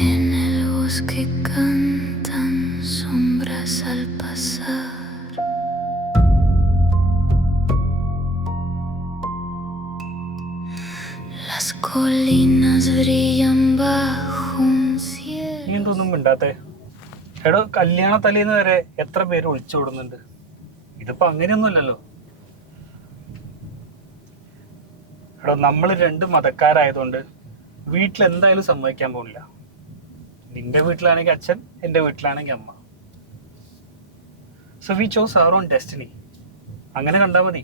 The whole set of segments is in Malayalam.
En el bosque cantan sombras al pasar. Las colinas brillan bajo un cielo. നീ എന്തൊന്നും മിണ്ടാത്തെ? എടോ, കല്യാണ തലേന്ന് വരെ എത്ര പേര് ഒളിച്ചോടുന്നുണ്ട്. ഇതിപ്പോ അങ്ങനെയൊന്നുമല്ലല്ലോ. എടോ, നമ്മൾ രണ്ട് മതക്കാരായതുകൊണ്ട് വീട്ടിൽ എന്തായാലും സമ്മതിക്കാൻ പോകില്ല. നിന്റെ വീട്ടിലാണെങ്കിൽ അച്ഛൻ, എൻ്റെ വീട്ടിലാണെങ്കിൽ അമ്മ. So we chose our own destiny. അങ്ങനെ കണ്ടാൽ മതി.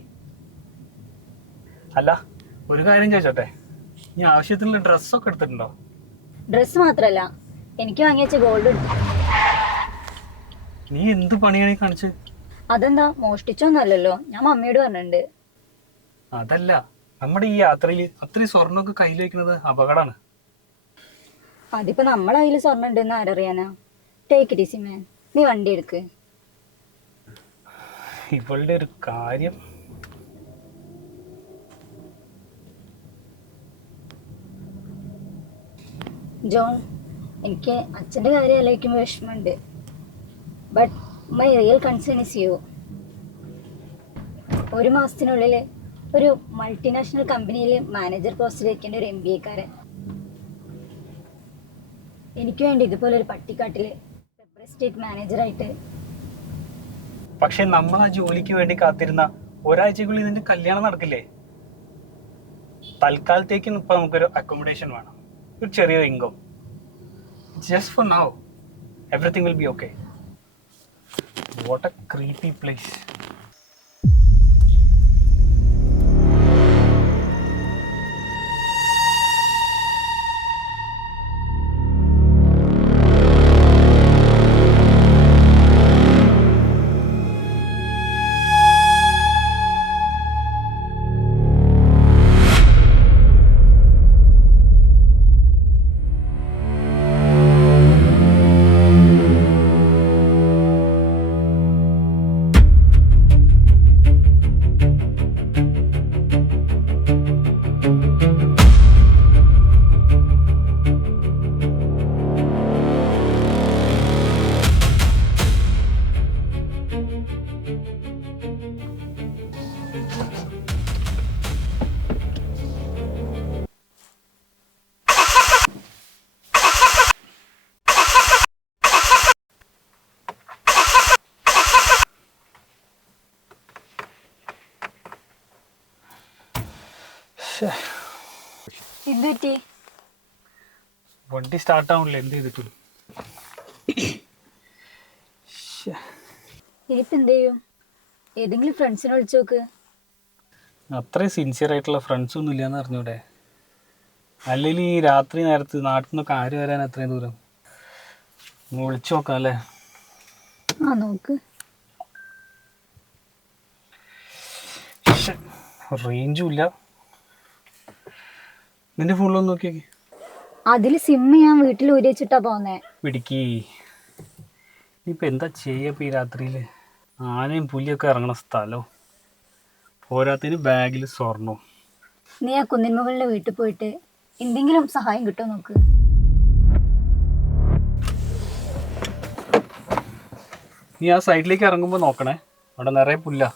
അല്ല, ഒരു കാര്യം ചോദിച്ചോട്ടെ, നീ ആവശ്യത്തിനുള്ള ഡ്രസ്സൊക്കെ എടുത്തിട്ടുണ്ടോ? ഡ്രസ്സ് മാത്രല്ല, എനിക്ക് വാങ്ങിയ ഗോൾഡ് ഉണ്ട്. നീ എന്ത് പണിയാണ് ഈ കാണിച്ച്? അതെന്താ, മോഷ്ടിച്ചൊന്നല്ലല്ലോ, ഞാൻ മമ്മിയോട് പറഞ്ഞിട്ടുണ്ട്. അതല്ല, നമ്മുടെ ഈ യാത്രയിൽ അത്രയും സ്വർണ്ണമൊക്കെ കയ്യിൽ വയ്ക്കുന്നത് അപകടമാണ്. അതിപ്പോ നമ്മളെ കയ്യിൽ സ്വർണ്ണം ഉണ്ടെന്ന് ആരറിയാനാ? ടേക്ക് ഇറ്റ് ഈസി മാൻ, നീ വണ്ടി എടുക്ക്. ഇവളുടെ ഒരു കാര്യം. ജോൺ, എനിക്ക് അച്ഛൻ്റെ കാര്യം ആലോചിക്കുമ്പോൾ വിഷമമുണ്ട്. But my real concern is you. ഒരു മാസത്തിനുള്ളിൽ ഒരു മൾട്ടിനാഷണൽ കമ്പനിയിൽ മാനേജർ പോസ്റ്റിൽ വയ്ക്കേണ്ട ഒരു MBA-കാരൻ. എനിക്ക് വേണ്ടി ഇതുപോലെ ഒരു പട്ടിക്കാട്ടിൽ പെപ്പർ എസ്റ്റേറ്റ് മാനേജറായിട്ട്. പക്ഷെ നമ്മൾ ആ ജോലിക്ക് വേണ്ടി കാത്തിരുന്ന ഒരാഴ്ചക്കുള്ളിൽ നിന്റെ കല്യാണം നടക്കില്ലേ? തൽക്കാലത്തേക്ക് ഇപ്പൊ നമുക്കൊരു അക്കോമഡേഷൻ വേണം, ഒരു ചെറിയൊരു income. Just for now everything will be okay. What A creepy place. എന്ത് പറ്റി? വണ്ടി സ്റ്റാർട്ട് ആവണില്ല, എന്ത് ചെയ്തിട്ടും. ഇനിയിപ്പോൾ എന്ത് ചെയ്യും? ഏതെങ്കിലും ഫ്രണ്ട്സിനെ വിളിച്ചു നോക്ക്. അത്രയും സിൻസിയർ ആയിട്ടുള്ള ഫ്രണ്ട്സ് ഒന്നും ഇല്ലയെന്ന് അറിഞ്ഞൂടെ? അല്ലെങ്കിൽ ഈ രാത്രി നേരത്ത് നാട്ടിൽ നിന്നൊക്കെ ആര് വരാൻ അത്രയും ദൂരം? വിളിച്ചു നോക്കാം അല്ലേ? ആ, നോക്ക്. റേഞ്ചും ഇല്ല. നിന്റെ ഫോണിലൊന്ന് നോക്കിയേക്ക്. അതിൽ സിം ഞാൻ വീട്ടിൽ ഊരി വെച്ചിട്ടാ പോന്നേ. പിടിക്ക്. ഇനിയിപ്പോൾ എന്താ ചെയ്യപ്പോൾ ഈ രാത്രിയിൽ? ആനയും പുലിയൊക്കെ ഇറങ്ങണ സ്ഥലം, പോരാത്തിന് ബാഗിൽ സ്വർണ്ണവും. നീ ആ കുന്നിൻ മുകളിലെ വീട്ടിൽ പോയിട്ട് എന്തെങ്കിലും സഹായം കിട്ടുമോ നോക്ക്. നീ ആ സൈഡിലേക്ക് ഇറങ്ങുമ്പോൾ നോക്കണേ, അവിടെ നിറയെ പുല്ല.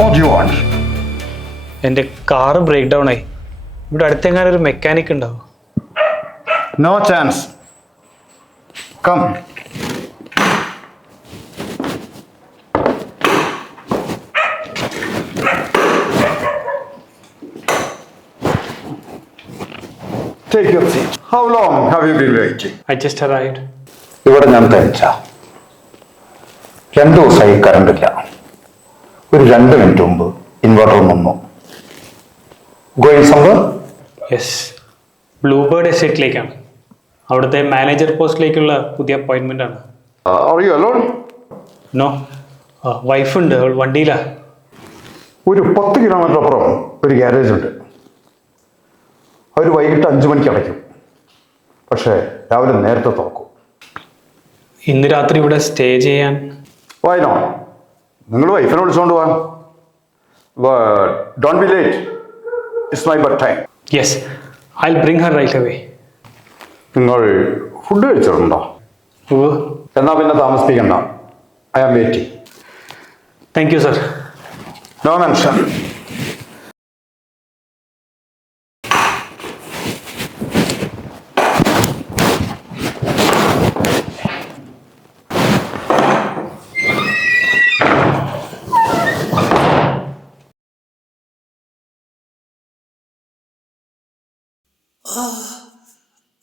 What do you want? എൻ്റെ കാറ് ബ്രേക്ക് ഡൗൺ ആയി. ഇവിടെ അടുത്തെങ്ങാനും ഒരു മെക്കാനിക് ഉണ്ടാവും? No chance. Come. Take your seat. How long have you been waiting? I just arrived. ഇവിടെ ഞാൻ തനിച്ച 2 ദിവസമായി കറണ്ട് ഇല്ല. ഒരു 2 മിനിറ്റ് മുമ്പ് ഇൻവെർട്ടർ നിന്നു. Going somewhere? യെസ്, ബ്ലൂബേർഡ് എസ്റ്റേറ്റിലേക്കാണ്. അവിടുത്തെ മാനേജർ പോസ്റ്റിലേക്കുള്ള പുതിയ അപ്പോയിൻമെൻ്റ് ആണ്. Are you alone? നോ, വൈഫുണ്ട്, അവൾ വണ്ടിയിലാണ്. ഒരു 10 കിലോമീറ്റർ അപ്പുറം ഒരു ഗ്യാരേജ് ഉണ്ട്. അവർ വൈകിട്ട് 5 മണിക്ക് അടയ്ക്കും, പക്ഷേ രാവിലെ നേരത്തെ തുറക്കും. ഇന്ന് രാത്രി ഇവിടെ സ്റ്റേ ചെയ്യാൻ? വായനോ, നിങ്ങൾ വൈഫിനെ വിളിച്ചുകൊണ്ട് പോവാൻ. Don't be late, it's my bed time. Yes, I will bring her right away. നിങ്ങൾ ഫുഡ് കഴിച്ചിട്ടുണ്ടോ? എന്നാൽ പിന്നെ താമസിപ്പിക്കണ്ട, I am waiting. Thank you sir. No mention.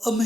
അമ്മേ